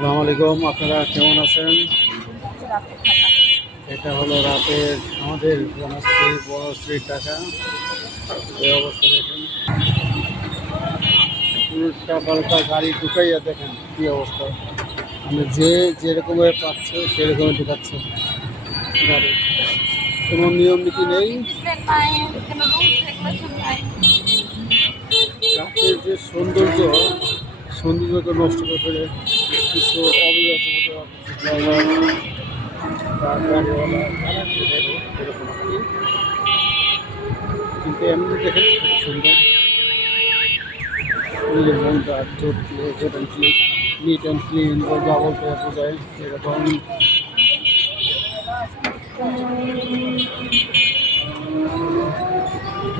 আসসালামু আলাইকুম, আপনারা কেমন আছেন? এটা হলো রাতের আমাদের বনশ্রীর টাকা। এই অবস্থা দেখেন, উল্টা পাল্টা গাড়ি ঢুকাইয়া দেখেন কি অবস্থা। মানে যে যেরকমভাবে পাচ্ছে সেরকমই ঢুকাচ্ছে গাড়ি, কোনো নিয়ম নীতি নেই। রাতের যে সৌন্দর্যকে নষ্ট করে ফেলে কিছু অবিরত গাড়িওয়ালা এরকম আর কি। কিন্তু এমনি দেখেন খুব সুন্দর, নিজের মনটা নিট অ্যান্ড ক্লিন যা বলতে বোঝায় এরকম।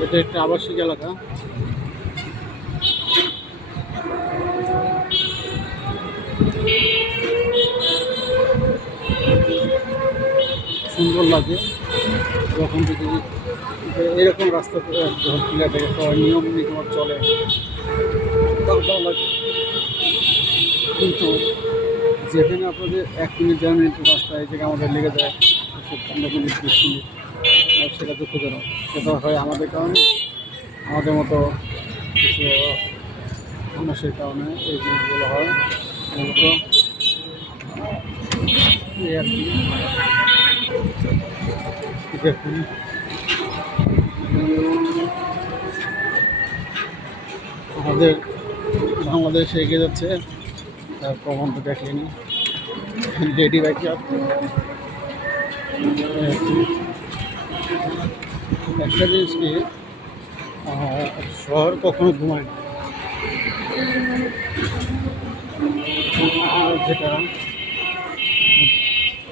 এটা একটা আবাসিক এলাকা। সুন্দর লাগে যখন যদি এরকম রাস্তা যখন ক্লিয়ার থাকে, সবাই নিয়ম নীতিমত চলে, তখন ভালো লাগে। কিন্তু যেখানে আপনাদের 1 মিনিট 1.5 মিনিটের রাস্তা এই জায়গায় আমাদের লেগে যায় 15 মিনিট 20 মিনিট, সেটা দুঃখজনক। সেটা হয় আমাদের কারণে, আমাদের মতো কিছু মানুষের কারণে এই জিনিসগুলো হয় মূলত। এই আর কি। দেখুন আমাদের বাংলাদেশ এগিয়ে যাচ্ছে, তার প্রমাণ তো দেখলেনি। লেডি বাইক একটা জিনিস কি, শহর কখনো ঘুমায় না। আর যেটা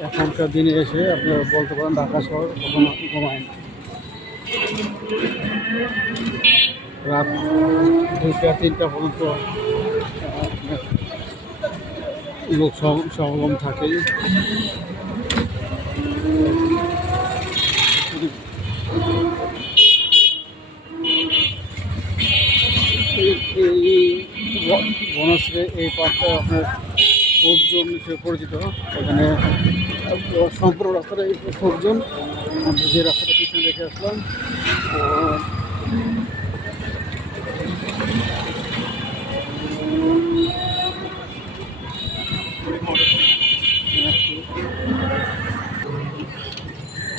এখনকার দিনে এসে আপনারা বলতে পারেন ঢাকা শহর কখনো ঘুমায় না। রাত 2টা 3টা পর্যন্ত লোক সমাগম থাকেই। এই বনশ্রী এই পার্কটা আপনার ফোর্টজোন হিসেবে পরিচিত। এখানে সম্পূর্ণ রাস্তাটা এই ফোর্টজোন। আমরা যে রাস্তাটা পিছনে রেখে আসলাম,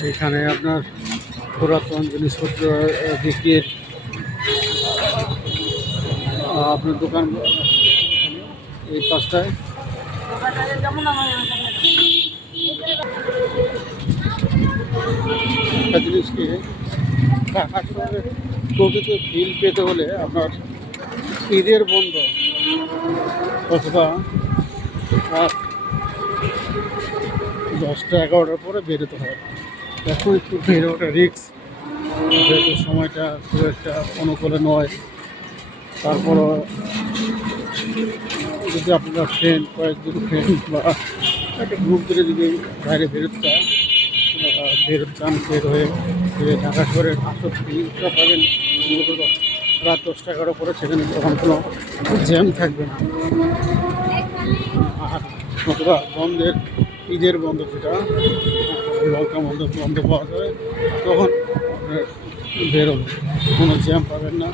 এখানে আপনার পুরাতন জিনিসপত্র বিক্রির আপনার দোকান এই পাশটায়। একটা জিনিস কি, ঢাকা শহরে প্রকৃত ফিল পেতে হলে আপনার ঈদের বন্ধ অথবা রাত 10টা 11টার পরে বেরোতে হয়। এখন একটু বেরোটা রিস্ক, যেহেতু সময়টা খুব একটা অনুকূলে নয়। তারপরও যদি আপনার কয়েকজন ফ্রেন্ড বা একটা গ্রুপ ধরে যদি বাইরে বেরোতে চান বের হয়ে ঢাকা শহরের আসল ফিলটা পাবেন মূলত রাত 10টা 11টার পরে। সেখানে তখন কোনো জ্যাম থাকবে না। আর অথবা ঈদের বন্ধ যেটা লকডাউন বন্ধ পাওয়া যাবে, তখন বেরোবে, কোনো জ্যাম পাবেন না,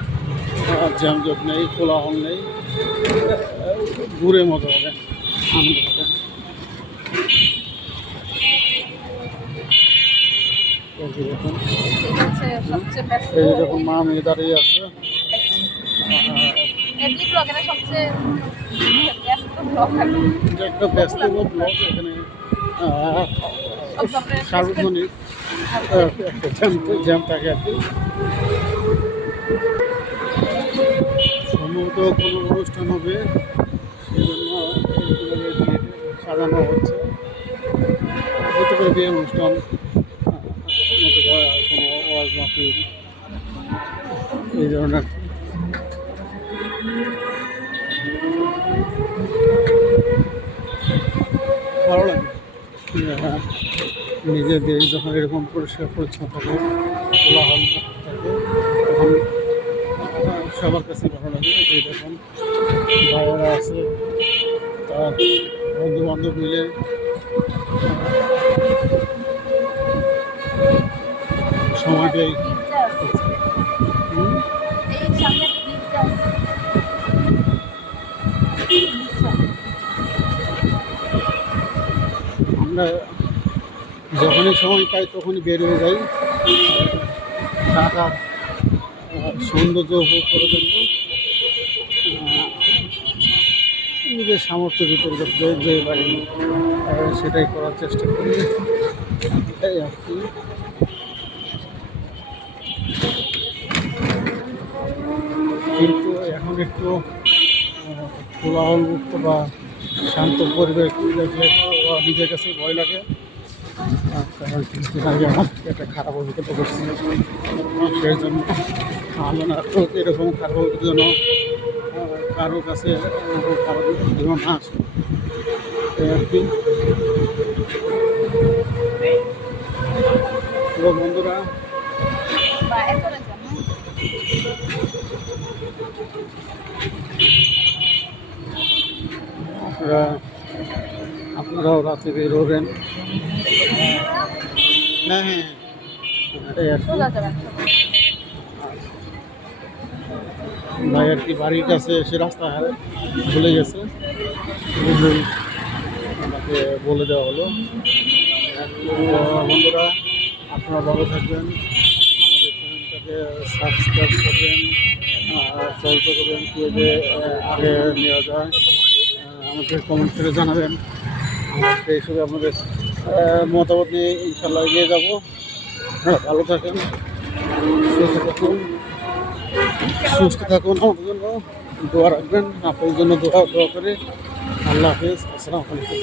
জ্যাম জট নেই, কোলাহল নেই, ঘুরে মজা পাবেন, আনন্দ পাবেন। এই দেখুন মা মেয়ে দাঁড়িয়ে আছে। একটা ব্যস্ততম ব্লগ এখানে সার্বজনীন একটা জ্যাম থাকে আর কি। সম্ভবত কোনো অনুষ্ঠান হবে, সেই জন্য সাজানো হচ্ছে। হতে পারে বিয়ের অনুষ্ঠান, নতুবা কোনো ওয়াজ মাহফিল, এই ধরনের। ভালো লাগে নিজের দেশ যখন এরকম পরিষ্কার পরিচ্ছন্ন থাকে, কোলাহল থাকে, তখন সবার কাছে ভালো লাগে। এই দেখুন ভাইয়েরা আছে, তার বন্ধু বান্ধব মিলে সময়টাই ব্রিজটা আছে। হুম, এই সামনে ব্রিজটা আছে। ব্রিজটা। আমরা যখনই সময় পাই তখনই বের হয়ে যাই ঢাকার সৌন্দর্য উপভোগ করার জন্য। আহ, নিজের সামর্থ্যের ভিতরে যে পারি সেটাই করার চেষ্টা করি, এই আর কি। কিন্তু এখন একটু কোলাহলমুক্ত বা শান্ত পরিবেশ দেখলে তো নিজের কাছে ভয় লাগে। কারণ কিছুদিন আগে আমার একটা খারাপ অভিজ্ঞতা করছি, সেই জন্য আমি না এরকম খারাপ অভিজ্ঞতার জন্য কারো কাছে কারো জন্য না আসে, এই আর কি। তো বন্ধুরা, বাইরে করে যান, হ্যাঁ? আপনারা আপনারাও রাতে বের হবেন। হ্যাঁ হ্যাঁ, এই আর কি। সোজা যাবেন। ভাই আর কি বাড়ির কাছে এসে রাস্তা ভুলে গেছে, বুঝলেই আমাকে বলে দেওয়া হলো। তো বন্ধুরা, আপনারা ভালো থাকবেন, আমাদের চ্যানেলটাকে সাবস্ক্রাইব করবেন, চলতে করবেন কীভাবে আগে নেওয়া যায়, আমাদের কমেন্ট করে জানাবেন। আমরা সেই হিসেবে আপনাদের মতামত নিয়ে ইনশাল্লাহ এগিয়ে যাবো। আপনারা ভালো থাকেন, সুস্থ থাকুন, সুস্থ থাকুন, আমাদের জন্য দোয়া রাখবেন, আপনাদের জন্য দোয়া করে। আল্লাহ হাফিজ, আসসালামু আলাইকুম।